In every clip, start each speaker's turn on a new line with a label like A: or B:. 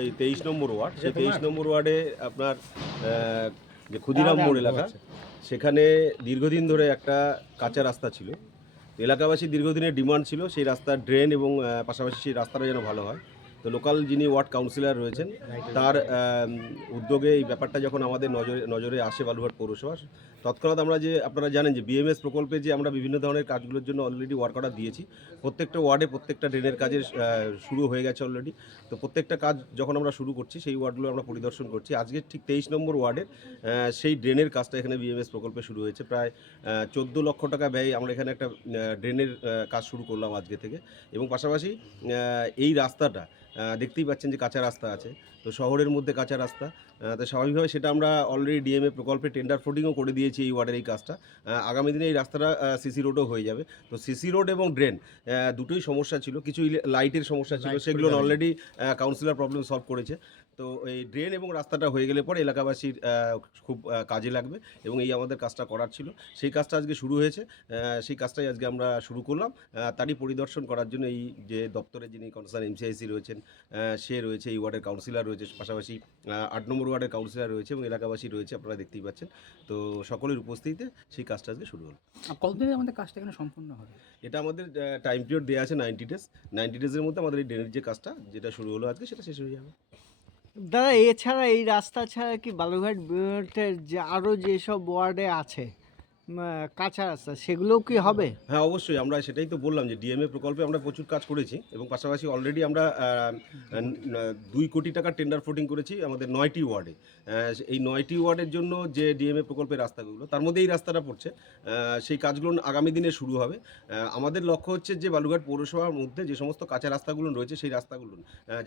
A: এই তেইশ নম্বর ওয়ার্ড সেই তেইশ নম্বর ওয়ার্ডে আপনার যে ক্ষুদিরাম মোড় এলাকা সেখানে দীর্ঘদিন ধরে একটা কাঁচা রাস্তা ছিল। এলাকাবাসী দীর্ঘদিনের ডিমান্ড ছিল সেই রাস্তার ড্রেন এবং পাশাপাশি সেই রাস্তাটা যেন ভালো হয়। তো লোকাল যিনি ওয়ার্ড কাউন্সিলর রয়েছেন, তার উদ্যোগে এই ব্যাপারটা যখন আমাদের নজরে নজরে আসে বালুঘাট পৌরসভা তৎক্ষণাৎ আমরা যে, আপনারা জানেন যে বিএমএস প্রকল্পে যে আমরা বিভিন্ন ধরনের কাজগুলোর জন্য অলরেডি ওয়ার্ক অর্ডার দিয়েছি। প্রত্যেকটা ওয়ার্ডে প্রত্যেকটা ড্রেনের কাজের শুরু হয়ে গেছে অলরেডি তো প্রত্যেকটা কাজ যখন আমরা শুরু করছি, সেই ওয়ার্ডগুলো আমরা পরিদর্শন করছি। আজকে ঠিক তেইশ নম্বর ওয়ার্ডের সেই ড্রেনের কাজটা এখানে বিএমএস প্রকল্পে শুরু হয়েছে। প্রায় চোদ্দ লক্ষ টাকা ব্যয় আমরা এখানে একটা ড্রেনের কাজ শুরু করলাম আজকে থেকে। এবং পাশাপাশি এই রাস্তাটা দেখতেই পাচ্ছেন যে কাঁচা রাস্তা আছে। তো শহরের মধ্যে কাঁচা রাস্তা। তো স্বাভাবিকভাবে সেটা আমরা অলরেডি ডিএমএ প্রকল্পে টেন্ডার ফোর্ডিংও করে দিয়েছি এই ওয়ার্ডের এই কাজটা। আগামী দিনে এই রাস্তাটা সিসি রোডও হয়ে যাবে। তো সিসি রোড এবং ড্রেন দুটোই সমস্যা ছিল। কিছু লাইটের সমস্যা ছিল সেগুলো অলরেডি কাউন্সিলর প্রবলেম সলভ করেছে। তো এই ড্রেন এবং রাস্তাটা হয়ে গেলে পরে এলাকাবাসীর খুব কাজে লাগবে এবং এই আমাদের কাজটা করার ছিল। সেই কাজটা আজকে শুরু হয়েছে সেই কাজটাই আজকে আমরা শুরু করলাম। তারই পরিদর্শন করার জন্য এই যে দপ্তরে যিনি কনসার্ন এমসিআইসি রয়েছেন সে রয়েছে এই ওয়ার্ডের কাউন্সিলর রয়েছে পাশাপাশি আট নম্বর ওয়ার্ডের কাউন্সিলর রয়েছে এবং এলাকাবাসী রয়েছে আপনারা দেখতেই পাচ্ছেন। তো সকলের উপস্থিতিতে সেই কাজটা আজকে শুরু হলো।
B: আর কতদিনের আমাদের কাজটা এখানে সম্পূর্ণ হবে?
A: এটা আমাদের টাইম পিরিয়ড দেওয়া আছে নাইনটি ডেজ নাইনটি ডেজের মধ্যে আমাদের এই ড্রেনের যে কাজটা যেটা শুরু হলো আজকে সেটা শেষ হয়ে যাবে।
C: দাদা এছাড়া এই রাস্তা ছাড়া কি বালুঘাট যে আরও যেসব ওয়ার্ডে আছে? কাঁচা রাস্তা সেগুলোও কি হবে?
A: হ্যাঁ অবশ্যই। আমরা সেটাই তো বললাম যে ডিএমএ প্রকল্পে আমরা প্রচুর কাজ করেছি এবং পাশাপাশি অলরেডি আমরা দুই কোটি টাকা টেন্ডার ফোটিং করেছি আমাদের নয়টি ওয়ার্ডে। এই নয়টি ওয়ার্ডের জন্য যে ডিএমএ প্রকল্পের রাস্তাগুলো তার মধ্যে এই রাস্তাটা পড়ছে। সেই কাজগুলো আগামী দিনে শুরু হবে। আমাদের লক্ষ্য হচ্ছে যে বালুরঘাট পৌরসভার মধ্যে যে সমস্ত কাঁচা রাস্তাগুলো রয়েছে সেই রাস্তাগুলো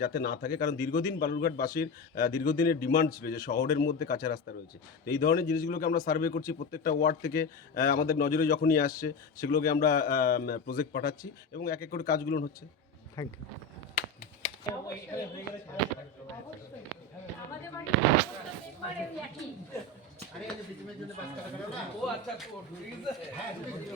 A: যাতে না থাকে। কারণ দীর্ঘদিন বালুরঘাটবাসীর দীর্ঘদিনের ডিমান্ড ছিল যে শহরের মধ্যে কাঁচা রাস্তা রয়েছে। তো এই ধরনের জিনিসগুলোকে আমরা সার্ভে করছি প্রত্যেকটা ওয়ার্ড থেকে। আমাদের নজরে যখনই আসছে সেগুলোকে আমরা প্রজেক্ট পাঠাচ্ছি এবং এক এক করে কাজগুলো হচ্ছে।
C: থ্যাংক ইউ
D: আমাদের বাড়ি একই।